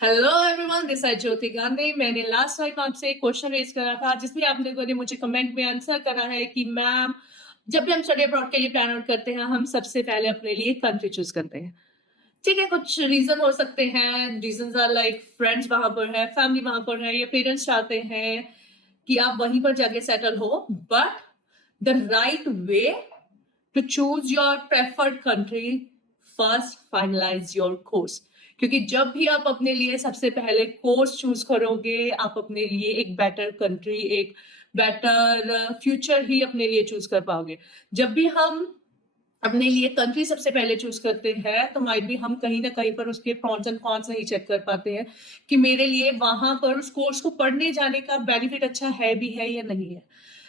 Hello everyone, this is ज्योति गांधी। मैंने last time आपसे एक क्वेश्चन रेज करा था जिसमें आप लोगों ने मुझे कमेंट में आंसर करा है कि मैम, जब भी हम स्टडी अब्रॉड के लिए प्लान आउट करते हैं हम सबसे पहले अपने लिए कंट्री चूज करते हैं। ठीक है, कुछ रीजन हो सकते हैं। रीजंस आर लाइक फ्रेंड्स वहां पर है, फैमिली वहां पर है, या पेरेंट्स चाहते हैं कि आप वहीं पर जाके सेटल हो। But the right way to choose your preferred country, first finalise your course. क्योंकि जब भी आप अपने लिए सबसे पहले कोर्स चूज करोगे, आप अपने लिए एक बेटर कंट्री, एक बेटर फ्यूचर ही अपने लिए चूज कर पाओगे। जब भी हम अपने लिए कंट्री सबसे पहले चूज करते हैं तो माइट भी हम कहीं ना कहीं पर उसके प्रॉन्स एंड कॉन्स नहीं चेक कर पाते हैं कि मेरे लिए वहां पर उस कोर्स को पढ़ने जाने का बेनिफिट अच्छा है भी है या नहीं है।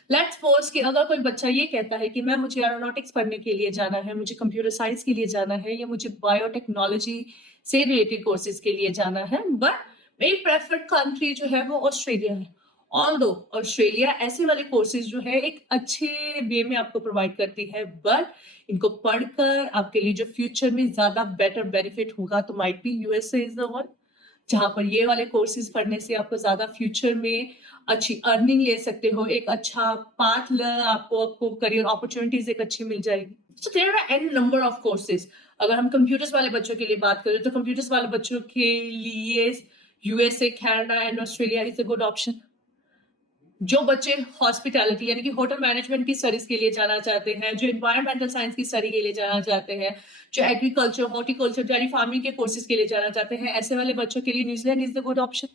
लेट्स सपोज कि अगर कोई बच्चा ये कहता है कि मैं मुझे एरोनॉटिक्स पढ़ने के लिए जाना है, मुझे कंप्यूटर साइंस के लिए जाना है, या मुझे बायोटेक्नोलॉजी से रिलेटेड कोर्सेज के लिए जाना है, बट मेरी प्रेफर्ड कंट्री जो है वो ऑस्ट्रेलिया है। ऑल्दो ऑस्ट्रेलिया ऐसे वाले कोर्सेज जो है एक अच्छे वे में आपको प्रोवाइड करती है, बट इनको पढ़कर आपके लिए जो फ्यूचर में ज्यादा बेटर बेनिफिट होगा तो might be USA is the one, जहां पर ये वाले कोर्सेज पढ़ने से आपको ज्यादा फ्यूचर में अच्छी अर्निंग ले सकते हो, एक अच्छा पाथ आपको आपको करियर अपॉर्चुनिटीज एक अच्छी मिल जाएगी। So there are an number of courses. अगर हम कंप्यूटर्स वाले बच्चों के लिए बात करें तो कंप्यूटर्स वाले बच्चों के लिए USA, Canada and Australia is a good option. जो बच्चे हॉस्पिटैलिटी यानी कि होटल मैनेजमेंट की स्टडीज के लिए जाना चाहते हैं, जो इन्वायरमेंटल साइंस की स्टडी के लिए जाना चाहते हैं, जो एग्रीकल्चर, हॉर्टिकल्चर, डेयरी फार्मिंग के कोर्सेज के लिए जाना चाहते हैं, ऐसे वाले बच्चों के लिए New Zealand is the good option.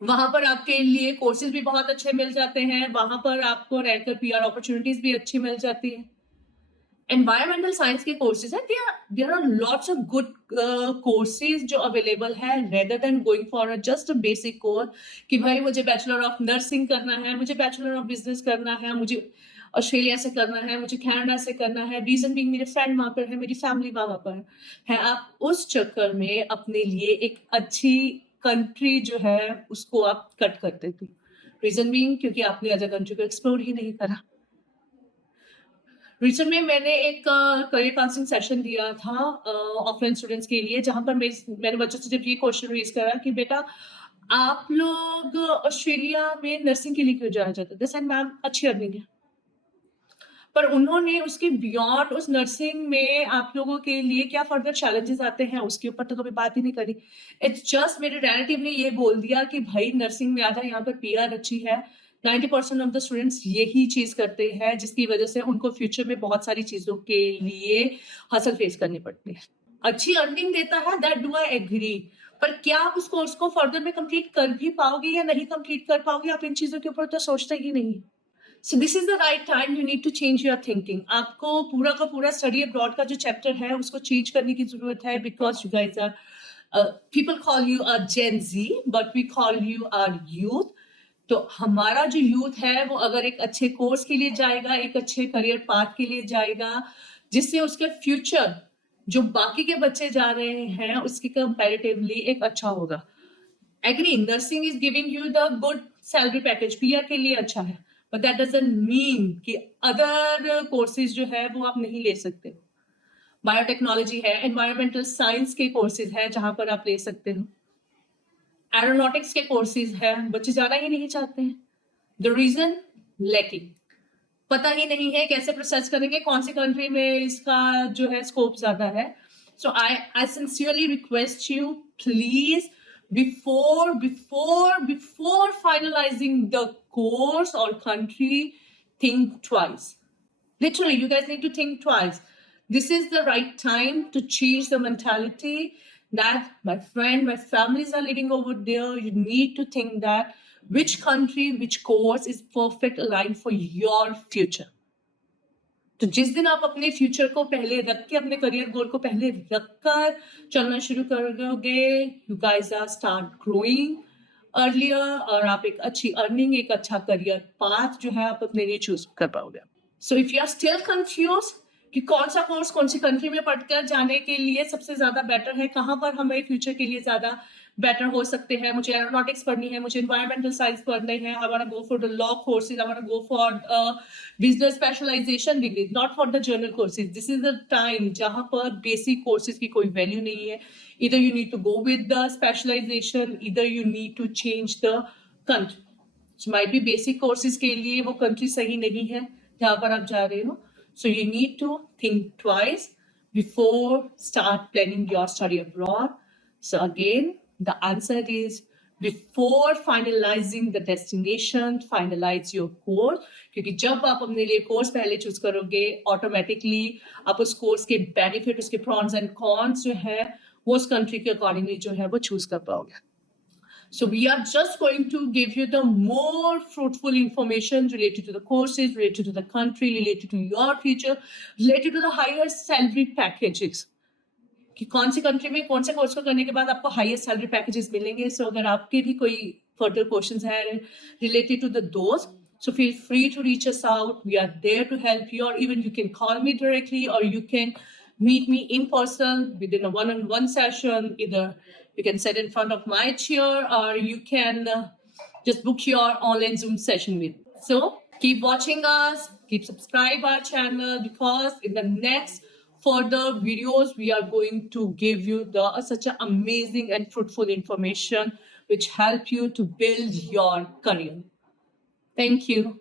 वहां पर आपके लिए कोर्सेज भी बहुत अच्छे मिल जाते हैं, वहां पर आपको रहकर पीआर अपॉर्चुनिटीज भी अच्छी मिल जाती है। एनवायरमेंटल साइंस के कोर्सेज है, there are lots of good courses जो अवेलेबल है, rather than going for just a basic course कि भाई मुझे बैचलर ऑफ नर्सिंग करना है, मुझे बैचलर ऑफ बिजनेस करना है, मुझे ऑस्ट्रेलिया से करना है, मुझे कनाडा से करना है, रीजन बीइंग मेरे फ्रेंड वहां पर है, मेरी फैमिली वहां पर है। आप उस चक्कर में अपने लिए एक अच्छी कंट्री जो है उसको आप कट कर देते हो। रीजन बीइंग क्योंकि आपने अदर कंट्री को एक्सप्लोर ही नहीं करा। रिसेंट में मैंने एक करियर काउंसलिंग सेशन दिया था ऑफलाइन स्टूडेंट्स के लिए, जहां पर मैंने बच्चों से जब ये क्वेश्चन रेज करा कि बेटा आप लोग ऑस्ट्रेलिया में नर्सिंग के लिए क्यों जाना चाहते हैं, जैसे मैम अच्छी अर्निंग है, पर उन्होंने उसके बियॉन्ड उस नर्सिंग में आप लोगों के लिए क्या फर्दर चैलेंजेस आते हैं उसके ऊपर तो कभी बात ही नहीं करी। इट्स जस्ट मेरे रिलेटिव ने ये बोल दिया कि भाई नर्सिंग में आ जाए, यहाँ पर पीआर अच्छी है। 90% ऑफ द स्टूडेंट्स यही चीज करते हैं जिसकी वजह से उनको फ्यूचर में बहुत सारी चीजों के लिए हसल फेस करनी पड़ती है। अच्छी अर्निंग देता है, दैट डू आई एग्री, पर क्या आप उस कोर्स को फर्दर में कंप्लीट कर भी पाओगे या नहीं कंप्लीट कर पाओगे, आप इन चीजों के ऊपर तो सोचते ही नहीं। So this is the right time, you need to change your thinking. आपको पूरा का पूरा स्टडी अब्रॉड का जो चैप्टर है उसको चेंज करने की जरूरत है, because you guys are people call you a Gen Z, but we call you are youth. तो हमारा जो यूथ है वो अगर एक अच्छे कोर्स के लिए जाएगा, एक अच्छे करियर पाथ के लिए जाएगा, जिससे उसके फ्यूचर जो बाकी के बच्चे जा रहे हैं उसके कंपैरेटिवली एक अच्छा होगा। Agree, nursing is giving you the good salary package, PR के लिए अच्छा है, बट दैट डजंट मीन कि अदर कोर्सेज जो है वो आप नहीं ले सकते। बायोटेक्नोलॉजी है, एनवायरमेंटल साइंस के कोर्सेज है जहां पर आप ले सकते हो। एरोनॉटिक्स के कोर्सेज है, बच्चे जाना ही नहीं चाहते हैं। द रीजन, लैकिंग, पता ही नहीं है कैसे प्रोसेस करेंगे, कौन सी कंट्री में इसका जो है स्कोप ज्यादा है। So I sincerely request you, please before finalizing the course or country, think twice. Literally, you guys need to think twice. This is the right time to change the mentality that my friend, my families are living over there. You need to think that which country, which course is perfect aligned for your future. तो जिस दिन आप अपने future को पहले रख के, अपने करियर गोल को पहले रखकर चलना शुरू करोगे, you guys are start growing earlier, और आप एक अच्छी अर्निंग, एक अच्छा करियर पाथ जो है आप अपने लिए चूज कर पाओगे। So if you are still confuse कि कौन सा कोर्स कौन सी कंट्री में पढ़कर जाने के लिए सबसे ज्यादा बेटर है, कहां पर हमें फ्यूचर के लिए ज्यादा बेटर हो सकते हैं, मुझे एरोनॉटिक्स पढ़नी है, मुझे एनवायरमेंटल साइंस पढ़नी है, I want to go for the law courses, I want to go for business specialisation degree, not for the general courses. This is the time जहां पर बेसिक कोर्सेज की कोई वैल्यू नहीं है। either you need to go with the specialization, either you need to change the country. So might be basic courses के लिए वो country सही नहीं है जहाँ पर आप जा रहे हो। So you need to think twice before start planning your study abroad. So again, the answer is before finalizing the destination, finalize your course. क्योंकि जब आप अपने लिए कोर्स पहले चूज करोगे, ऑटोमेटिकली आप उस कोर्स के बेनिफिट, उसके प्रॉन्स एंड कॉन्स जो है वो उस कंट्री के अकॉर्डिंगली जो है वो चूज कर पाओगे। So we are just going to give you the more fruitful information related to the courses, related to the country, related to your future, related to the higher salary packages. कि कौन सी country में कौन से course को करने के बाद आपको हाईएस्ट सैलरी पैकेजेस मिलेंगे। सो अगर आपके भी कोई फर्दर क्वेश्चंस हैं रिलेटेड टू द दोस्त, so feel free to reach us out. We are there to help you, or even you can call me directly, or you can meet me in person within a one-on-one session. Either you can sit in front of my chair, or you can just book your online Zoom session with me. So keep watching us, keep subscribe our channel, because in the next further videos we are going to give you such an amazing and fruitful information which help you to build your career. Thank you.